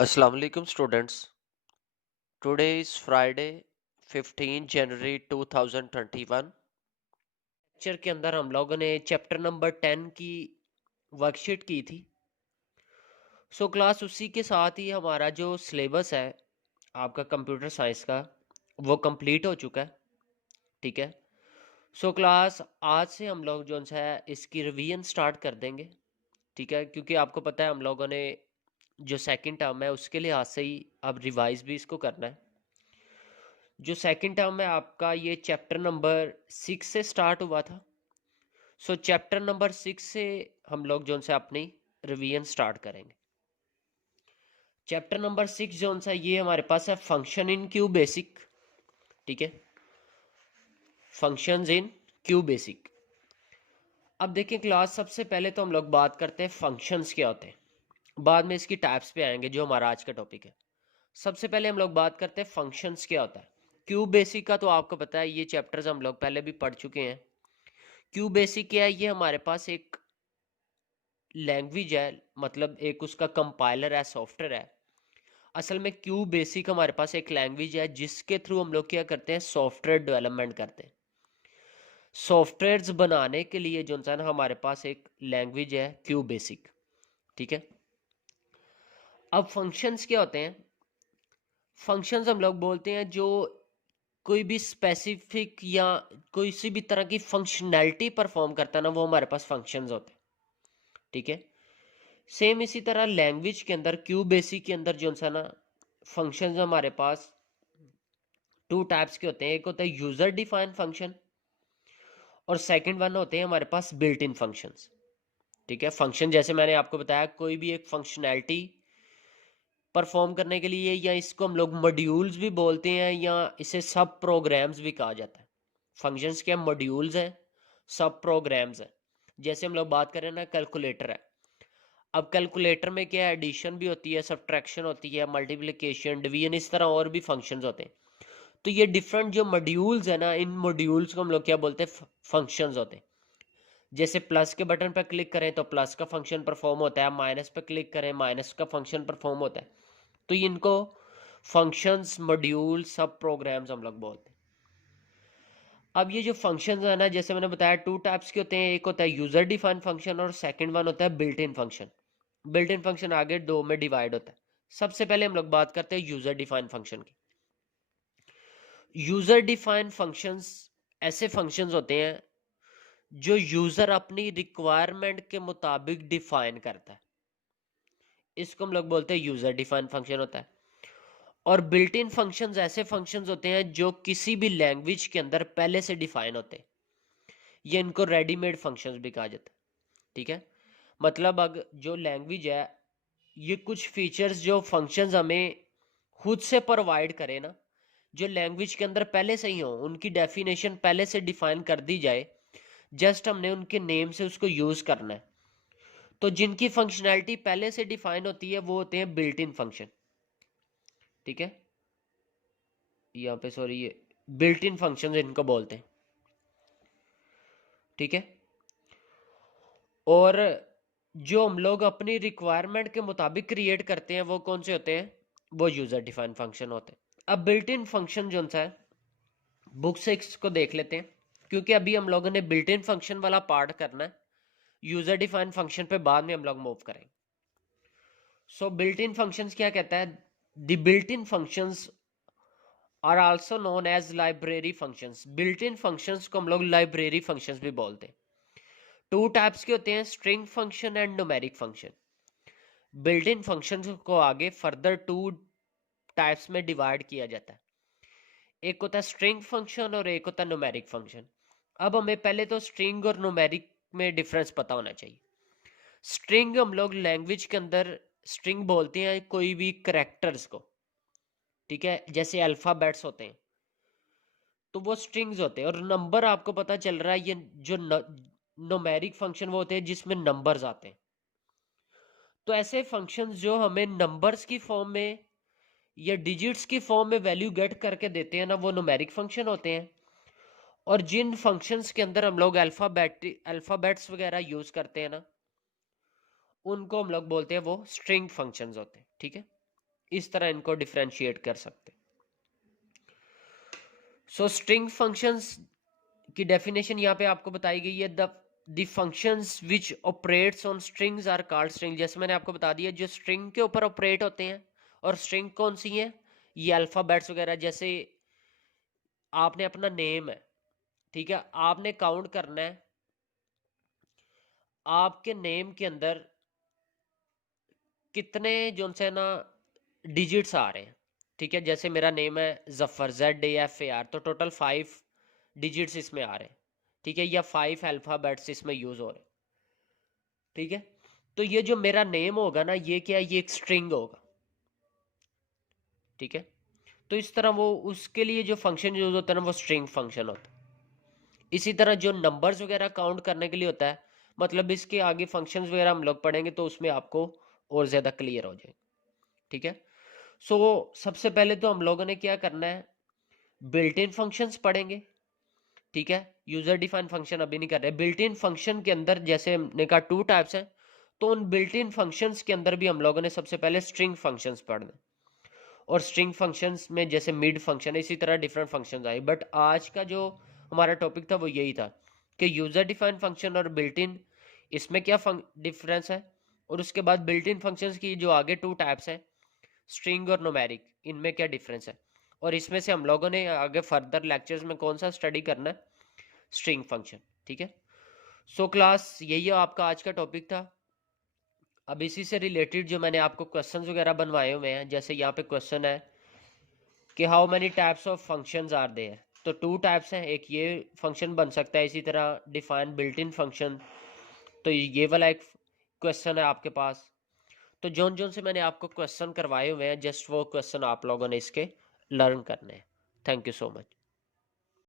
Assalamu alaikum students. Today is Friday 15 January 2021। Lecture के अंदर हम लोगों ने चैप्टर नंबर 10 की वर्कशीट की थी। क्लास उसी के साथ ही हमारा जो सिलेबस है आपका कंप्यूटर साइंस का वो कंप्लीट हो चुका है। ठीक है। क्लास आज से हम लोग जो है इसकी रिवीजन स्टार्ट कर देंगे। ठीक है, क्योंकि आपको पता है हम लोगों ने जो सेकंड टर्म है उसके लिहाज से ही अब रिवाइज भी इसको करना है। जो सेकंड टर्म है आपका ये चैप्टर नंबर 6 से स्टार्ट हुआ था। चैप्टर नंबर 6 से हम लोग जो है अपनी रिवीजन स्टार्ट करेंगे। चैप्टर नंबर 6 जो है ये हमारे पास है फंक्शन इन क्यू बेसिक। ठीक है, फंक्शंस इन क्यू बेसिक। अब देखिए क्लास, सबसे पहले तो हम लोग बात करते हैं फंक्शंस क्या होते हैं, बाद में इसकी टाइप्स पे आएंगे जो हमारा आज का टॉपिक है। सबसे पहले हम लोग बात करते हैं फंक्शंस क्या होता है। क्यू बेसिक का तो आपको पता है, ये चैप्टर्स हम लोग पहले भी पढ़ चुके हैं। क्यू बेसिक क्या है, ये हमारे पास एक लैंग्वेज है, मतलब एक उसका कंपाइलर है, सॉफ्टवेयर है। असल में क्यू बेसिक हमारे पास एक लैंग्वेज है जिसके थ्रू हम लोग क्या करते हैं, सॉफ्टवेयर डेवलपमेंट करते हैं। सॉफ्टवेयर्स बनाने के लिए जो है ना हमारे पास एक लैंग्वेज है क्यू बेसिक। ठीक है। अब फंक्शंस क्या होते हैं, फंक्शंस हम लोग बोलते हैं जो कोई भी स्पेसिफिक या कोई सी भी तरह की फंक्शनैलिटी परफॉर्म करता है ना, वो हमारे पास फंक्शंस होते हैं। ठीक है। सेम इसी तरह लैंग्वेज के अंदर क्यू बेसिक के अंदर जो है ना फंक्शंस हमारे पास टू टाइप्स के होते हैं। एक होता है यूजर डिफाइंड फंक्शन और सेकंड वन होते हैं हमारे पास बिल्ट इन फंक्शंस। ठीक है। फंक्शन जैसे मैंने आपको बताया, कोई भी एक फंक्शनैलिटी परफॉर्म करने के लिए, या इसको हम लोग मॉड्यूल्स भी बोलते हैं या इसे सब प्रोग्राम्स भी कहा जाता है। फंक्शंस क्या मॉड्यूल्स हैं, सब प्रोग्राम्स हैं। जैसे हम लोग बात करें ना, कैलकुलेटर है। अब कैलकुलेटर में क्या है, एडिशन भी होती है, सब्ट्रैक्शन होती है, मल्टीप्लिकेशन, डिवीजन, इस तरह और भी फंक्शंस होते हैं। तो ये डिफरेंट जो मॉड्यूल्स है ना, इन मॉड्यूल्स को हम लोग क्या बोलते हैं, फंक्शंस होते हैं। जैसे प्लस के बटन पर क्लिक करें तो प्लस का फंक्शन परफॉर्म होता है, माइनस पर क्लिक करें माइनस का फंक्शन परफॉर्म होता है। तो इनको फंक्शंस, मॉड्यूल, सब प्रोग्राम्स हम लोग बोलते हैं। अब ये जो फंक्शंस है ना, जैसे मैंने बताया टू टाइप्स के होते हैं। एक होता है यूजर डिफाइंड फंक्शन और सेकंड वन होता है built in function. Built in function आगे दो में डिवाइड होता है। सबसे पहले हम लोग बात करते हैं यूजर डिफाइंड फंक्शन की। यूजर डिफाइंड फंक्शंस ऐसे फंक्शंस होते हैं जो यूजर अपनी रिक्वायरमेंट के मुताबिक डिफाइन करता है, इसको हम लोग बोलते हैं यूजर डिफाइंड फंक्शन होता है। और बिल्ट इन फंक्शंस ऐसे फंक्शंस होते हैं जो किसी भी लैंग्वेज के अंदर पहले से डिफाइन होते हैं, ये इनको रेडीमेड फंक्शंस भी कहा जाता है। ठीक है। मतलब अगर जो लैंग्वेज है, ये कुछ फीचर्स जो फंक्शंस हमें खुद से प्रोवाइड करे ना, जो लैंग्वेज के अंदर पहले से ही हो, उनकी डेफिनेशन पहले से डिफाइन कर दी जाए, जस्ट हमने उनके नेम से उसको यूज करना है। तो जिनकी फंक्शनैलिटी पहले से डिफाइन होती है वो होते हैं बिल्ट इन फंक्शन। ठीक है, यहाँ पे सॉरी, ये बिल्ट इन फंक्शन इनको बोलते हैं। ठीक है। और जो हम लोग अपनी रिक्वायरमेंट के मुताबिक क्रिएट करते हैं वो कौन से होते हैं, वो यूजर डिफाइन फंक्शन होते हैं। अब बिल्ट इन फंक्शन जो है बुक से इसको देख लेते हैं, क्योंकि अभी हम लोगों ने बिल्ट इन फंक्शन वाला पार्ट करना है। यूजर डिफाइन फंक्शन पे बाद में हम लोग मूव करेंगे। बिल्ट इन फंक्शंस क्या कहता है, the built in functions are also known as library functions. Built in functions को हम लोग लाइब्रेरी फंक्शंस भी बोलते हैं। टू टाइप्स के होते हैं, string function and numeric function. Built in functions को आगे फर्दर टू टाइप्स में डिवाइड किया जाता है। एक होता है स्ट्रिंग फंक्शन और एक होता है न्यूमेरिक फंक्शन। अब हमें पहले तो स्ट्रिंग और न्यूमेरिक में डिफरेंस पता होना चाहिए। स्ट्रिंग हम लोग लैंग्वेज के अंदर स्ट्रिंग बोलते हैं कोई भी करेक्टर्स को। ठीक है, जैसे अल्फाबेट्स होते हैं तो वो स्ट्रिंग्स होते हैं। और नंबर आपको पता चल रहा है, ये जो न्यूमेरिक फंक्शन वो होते हैं जिसमें नंबर्स आते हैं। तो ऐसे फंक्शंस जो हमें नंबर्स की फॉर्म में या डिजिट्स की फॉर्म में वैल्यू गेट करके देते हैं ना, वो न्यूमेरिक फंक्शन होते हैं। और जिन फंक्शंस के अंदर हम लोग अल्फाबेट्स वगैरह यूज करते हैं ना, उनको हम लोग बोलते हैं वो स्ट्रिंग फंक्शंस होते हैं। ठीक है। इस तरह इनको डिफरेंशिएट कर सकते। सो स्ट्रिंग फंक्शंस की डेफिनेशन यहाँ पे आपको बताई गई है। The functions which operates on strings are called string. जैसे मैंने आपको बता दिया, जो स्ट्रिंग के ऊपर ऑपरेट होते हैं, और स्ट्रिंग कौन सी है, ये अल्फाबेट्स वगैरह। जैसे आपने अपना नेम है, ठीक है, आपने काउंट करना है आपके नेम के अंदर कितने जो से ना डिजिट्स आ रहे हैं, ठीक है। जैसे मेरा नेम है जफर, ZAFAR, तो टोटल 5 डिजिट्स इसमें आ रहे हैं, ठीक है, या 5 अल्फाबेट्स इसमें यूज हो रहे हैं, ठीक है। तो ये जो मेरा नेम होगा ना, ये क्या है, ये एक स्ट्रिंग होगा, ठीक है। तो इस तरह वो उसके लिए जो फंक्शन यूज होता है ना, वो स्ट्रिंग फंक्शन होता है। इसी तरह जो नंबर्स वगैरह काउंट करने के लिए होता है, मतलब इसके आगे फंक्शंस वगैरह हम लोग पढ़ेंगे तो उसमें आपको और ज़्यादा क्लियर हो जाएगा, ठीक है। सो सबसे पहले तो हम लोगों ने क्या करना है, बिल्ट इन फंक्शंस पढ़ेंगे, ठीक है। यूजर डिफाइन फंक्शन अभी नहीं कर रहे। बिल्ट इन फंक्शन के अंदर जैसे हमने कहा 2 टाइप्स हैं, तो उन बिल्ट इन फंक्शंस के अंदर भी हम लोगों ने सबसे पहले स्ट्रिंग फंक्शंस पढ़ना। और स्ट्रिंग फंक्शंस में जैसे मिड फंक्शन, इसी तरह डिफरेंट फंक्शंस आए, बट आज का जो हमारा टॉपिक था वो यही था कि यूजर डिफाइन फंक्शन और बिल्ट इन, इसमें क्या डिफरेंस है, और उसके बाद बिल्ट इन फंक्शंस की जो आगे 2 टाइप्स हैं, स्ट्रिंग और न्यूमेरिक, इनमें क्या डिफरेंस है, और इसमें से हम लोगों ने आगे फर्दर लेक्चर्स में कौन सा स्टडी करना है, स्ट्रिंग फंक्शन, ठीक है। सो क्लास यही आपका आज का टॉपिक था। अब इसी से रिलेटेड जो मैंने आपको क्वेश्चंस वगैरह बनवाए हुए हैं, जैसे यहाँ पे क्वेश्चन है कि how many types of functions are there, तो 2 टाइप्स हैं, एक ये फंक्शन बन सकता है, इसी तरह डिफाइन बिल्ट इन फंक्शन, तो ये वाला एक क्वेश्चन है आपके पास। तो जोन जोन से मैंने आपको क्वेश्चन करवाए हुए हैं, जस्ट वो क्वेश्चन आप लोगों ने इसके लर्न करने हैं। Thank you so much.